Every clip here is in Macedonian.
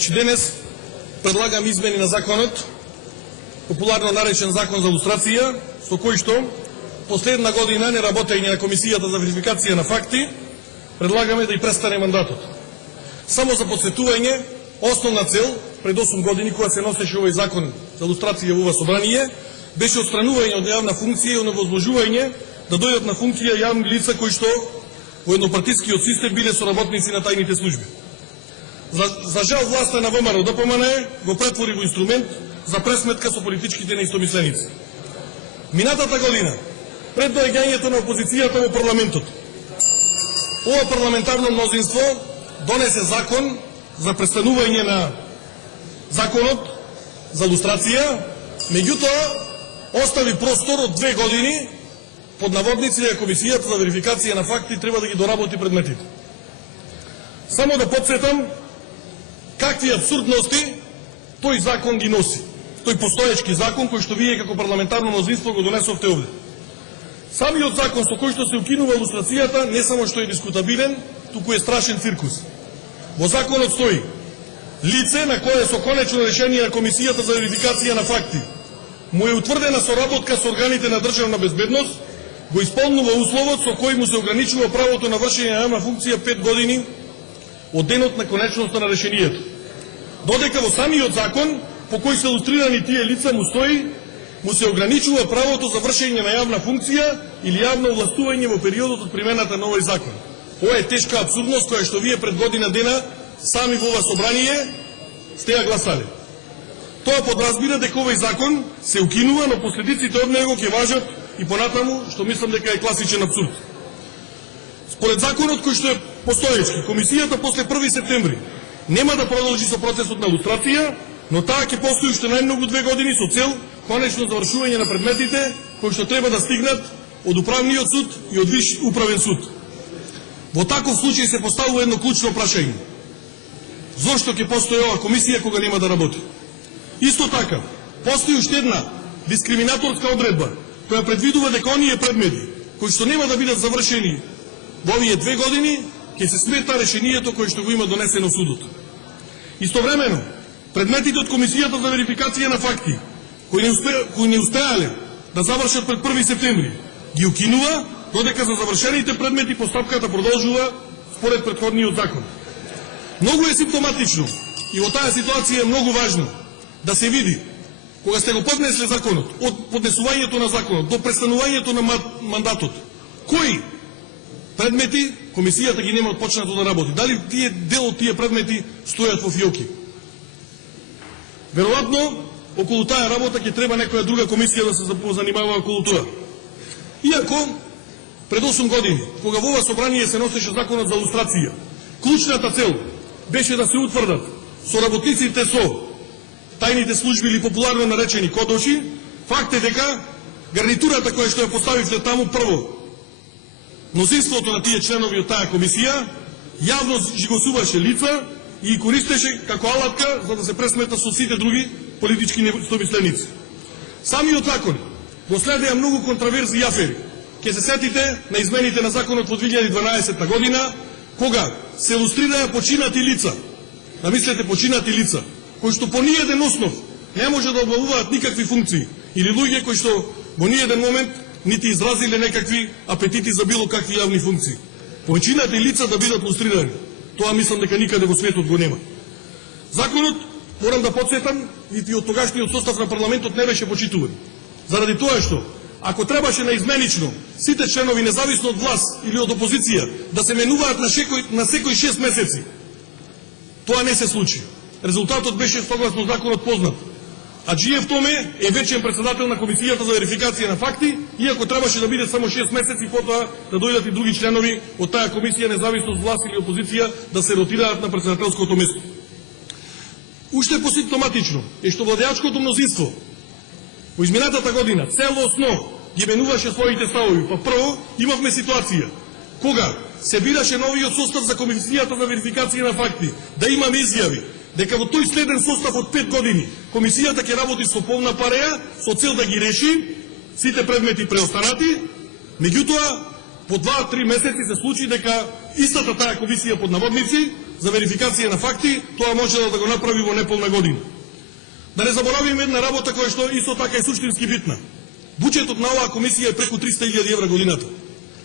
Значи денес предлагам измени на законот, популарно наречен закон за лустрација, со кој што последна година неработење на Комисијата за верификација на факти, предлагаме да и престане мандатот. Само за подсетување, основна цел пред 8 години, кога се носеше овој закон за лустрација во ова собрание, беше отстранување од јавна функција и оневозможување да дојдат на функција јавни лица кои што во еднопартискиот систем биле соработници на тајните служби. За жал власта на ВМРО ДПМН го претвори во инструмент за пресметка со политичките неистомисленици. Минатата година, пред доаѓањето на опозицијата во парламентот, ова парламентарно мнозинство донесе закон за престанување на законот за лустрација, меѓутоа остави простор од 2 години под наводници дека Комисијата за верификација на факти треба да ги доработи предметите. Само да подсетам какви абсурдности тој закон ги носи. Тој постоечки закон кој што вие како парламентарно мнозинство го донесовте овде. Самиот закон со кој што се укинува лустрацијата не само што е дискутабилен, туку е страшен циркус. Во законот стои: лице на кое со конечно решение на Комисијата за верификација на факти му е утврдена соработка со органите на државна безбедност, го исполнува условот со кој му се ограничува правото на вршење на јавна функција 5 години од денот на конечноста на решението. Додека во самиот закон по кој се илустрирани тие лица му се ограничува правото за вршење на јавна функција или јавно овластување во периодот од примената на овој закон. Ова е тешка абсурдност која што вие пред година дена сами во ова собрание сте ја гласале. Тоа подразбира дека овој закон се укинува, но последиците од него ќе важат и понатаму, што мислам дека е класичен абсурд. Според законот кој што е постоечки, Комисијата после 1 септември нема да продолжи со процесот на лустрација, но таа ќе постои уште најмногу 2 години со цел конечно завршување на предметите кои што треба да стигнат од управниот суд и од Виш управен суд. Во таков случај се поставува едно клучно прашање: зошто ќе постои ова комисија кога нема да работи? Исто така, постои уште една дискриминаторска одредба која предвидува дека оние предмети кои што нема да бидат завршени во овие 2 години ќе се смета решението кое што го има донесено судот. Истовремено, предметите од Комисијата за верификација на факти кои не успеале да завршат пред 1 септември ги укинува, додека за завршените предмети постапката продолжува според претходниот закон. Многу е симптоматично и во таа ситуација е многу важно да се види кога сте го поднесле законот, од поднесувањето на законот до престанувањето на мандатот, кои предмети комисијата ги нема почнато да работи. Дали дел од тие предмети стојат во фиоки? Веројатно, околу таа работа ќе треба некоја друга комисија да се занимава околу тоа. Иако, пред 8 години, кога во ова собрание се носеше законот за лустрација, клучната цел беше да се утврдат соработниците со тајните служби или популарно наречени кодоши, факт е дека гарнитурата која што ја поставивте таму, прво, мнозинството на тие членови од таа комисија јавно жигосуваше лица и користеше како алатка за да се пресмета со сите други политички неистомисленици. Самиот закон го следеа многу контраверзи и афери. Ке се сетите на измените на законот во 2012 година, кога се илустрираа починати лица, намислете починати лица, кои што по ниеден основ не може да обавуваат никакви функции, или луѓе кои што во ниеден момент нити изразиле некакви апетити за било какви јавни функции. Починати лица да бидат лустрирани. Тоа мислам дека никаде во светот го нема. Законот, морам да подсетам, нити од тогашниот состав на парламентот не беше почитуван. Заради тоа што, ако требаше наизменично сите членови, независно од власт или од опозиција, да се менуваат на секој 6 месеци, тоа не се случи. Резултатот беше согласно законот познат. Аџиев Томе е вечен председател на Комисијата за верификација на факти, иако требаше да биде само 6 месеци, потоа да дојдат и други членови од таа комисија, независно од власт или опозиција, да се ротираат на председателското место. Уште посимптоматично е што владеачкото мнозинство во изминатата година целосно ги менуваше своите ставови. Па прво имавме ситуација кога се бираше новиот состав за Комисијата за верификација на факти, да имаме изјави дека во тој следен состав од 5 години комисијата ќе работи со полна пареја со цел да ги реши сите предмети преостанати, меѓутоа по 2-3 месеци се случи дека истата таа комисија под наводници за верификација на факти, тоа може да го направи во неполна година. Да не заборавиме една работа која што исто така е суштински битна. Буџетот на оваа комисија е преку 300.000 евра годината.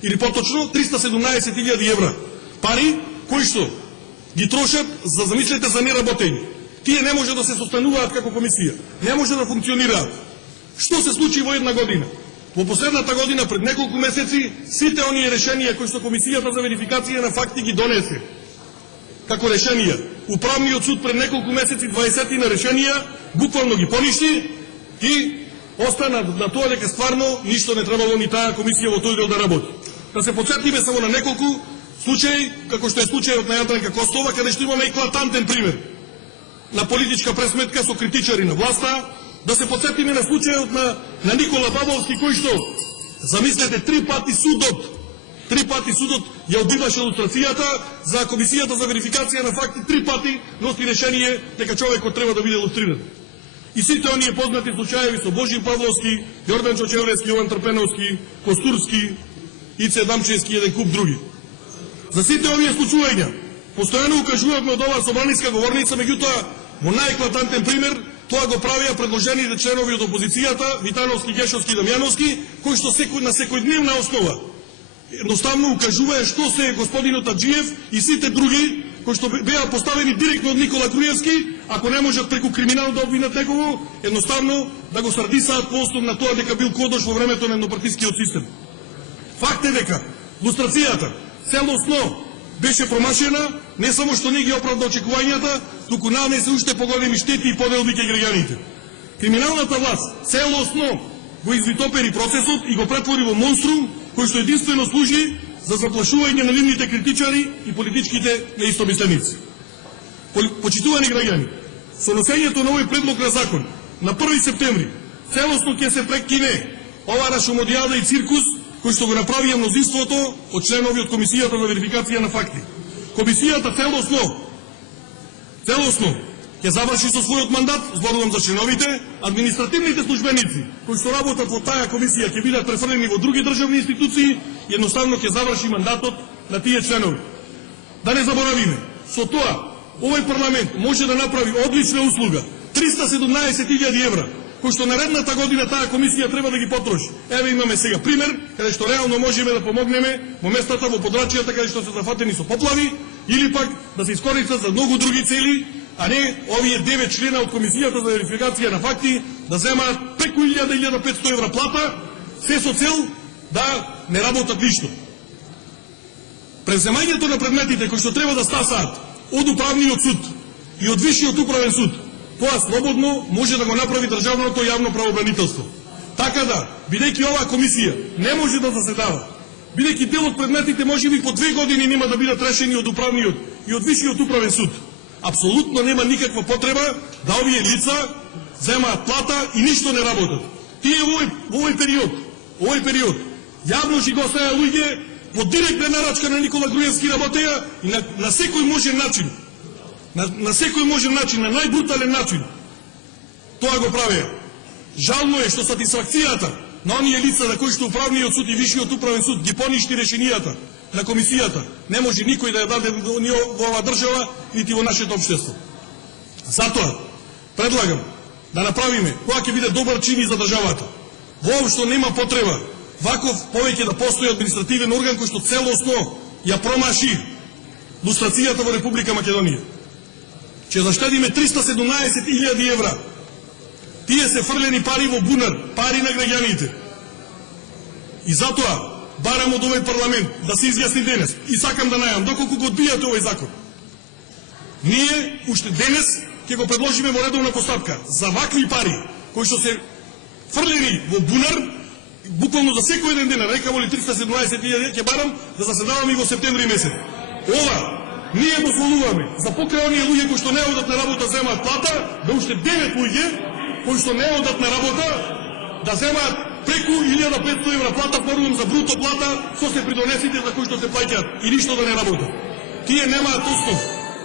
Или поточно 317.000 евра. Пари кои што ги трошат за, замислете, за неработење. Тие не може да се состануваат како комисија, не може да функционираат. Што се случи во една година? Во последната година, пред неколку месеци, сите оние решенија кои што комисијата за верификација на факти ги донесе како решенија, Управниот суд пред неколку месеци 20 на решенија буквално ги поништи и остана на тоа дека стварно ништо не требало ни таа комисија во тој дел да работи. Да се потсетиме само на неколку случаи, како што е случајот на Јадранка Костова, каде што имаме еклатантен пример на политичка пресметка со критичари на власта. Да се потсетиме на случајот на Никола Бабовски, кој што, замислете, три пати судот ја одбиваше лустрацијата за комисијата за верификација на факти, три пати носи решение дека човекот треба да биде лустриран. И сите оние познати случаеви со Божин Павловски, Јордан Чочевлевски, Јован Трпеновски, Костурски, Ице Дамчевски и еден куп други. За сите овие случувања постојано укажувавме од оваа собраниска говорница, меѓутоа во најеклатантен пример тоа го правеа предложените членови од опозицијата, Витановски, Гешовски и Дамјановски, кои што на секојдневна основа едноставно укажуваа што се господинот Аджиев и сите други кои што беа поставени директно од Никола Груевски, ако не можат преку криминал да обвинат некого, едноставно да го сардисаат по основ на тоа дека бил кодош во времето на еднопартискиот систем. Факт е дека лустрацијата целосно беше промашена, не само што не ги оправда очекувањата, туку нанесе уште поголеми штети и поделби кај граѓаните. Криминалната власт целосно го извитопери процесот и го претвори во монструм кој што единствено служи за заплашување на нивните критичари и политичките неистомисленици. Почитувани граѓани, со носењето на овој предлог на закон на 1 септември целосно ќе се прекине ова рашомодијада и циркус кој што го направија мнозинството од членови од Комисијата за верификација на факти. Комисијата целосно ќе заврши со својот мандат, зборувам за членовите, административните службеници кои што работат во таа комисија ќе бидат префрлени во други државни институции и едноставно ќе заврши мандатот на тие членови. Да не заборавиме, со тоа овој парламент може да направи одлична услуга, 317.000 евра, кој што наредната година таа комисија треба да ги потроши. Еве имаме сега пример, каде што реално можеме да помогнеме во местата во подрачјата каде што се зафатени со поплави, или пак да се искористат за многу други цели, а не овие 9 члена од Комисијата за верификација на факти да земаат преку 1.000-1.500 евра плата, се со цел да не работат ништо. Преземањето на предметите кои што треба да стасаат од Управниот суд и од Висшиот управен суд, тоа слободно може да го направи државното јавно правобранителство. Така да, бидејќи оваа комисија не може да заседава, бидејќи дел од предметите можеби по 2 години нема да бидат решени од Управниот и од Висшиот управен суд, апсолутно нема никаква потреба да овие лица земаат плата и ништо не работат. Тие во овој период, јавно си го остаја луѓе во директна нарачка на Никола Груевски работеја и на секој можен начин, на секој можен начин, на најбрутален начин, тоа го правеа. Жално е што сатисфакцијата на оние лица на кои што Управниот суд и Висшиот управен суд ги поништи решенијата на комисијата, не може никој да ја даде во оваа држава, нити во нашето општество. Затоа, предлагам да направиме, која ќе биде добар чин и за државата. Воопшто нема потреба ваков повеќе да постои административен орган кој што целосно ја промаши лустрацијата во Република Македонија. Че заштедиме 317.000 евра. Тие се фрлени пари во бунар, пари на граѓаните. И затоа барам од овој парламент да се изјасни денес и сакам да најавам доколку го одбијате овој закон. Ние уште денес ќе го предложиме во редовна постапка за вакви пари кои што се фрлени во бунар, буквално за секој еден ден, рекаво ли 317.000 ќе барам да заседаваме и во септември месец. Ова ние дозволуваме за покрај оние луѓе кои што не одат на работа земаат плата, да уште 9 луѓе кои што не одат на работа да земаат преку 1.500 евра плата, порувам за бруто плата, со се придонесите за кои што се плаќаат и ништо да не работат. Тие немаат основ,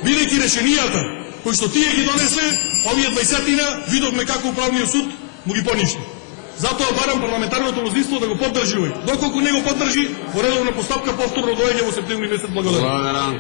бидејќи решенијата кои што тие ги донесле, овие 20-тина, видовме како Управниот суд му ги поништи. Затоа барам парламентарното мнозинство да го поддржи овој. Доколку не го поддржи, во редовна постапка повторно доаѓа во септември месец. Благодарам.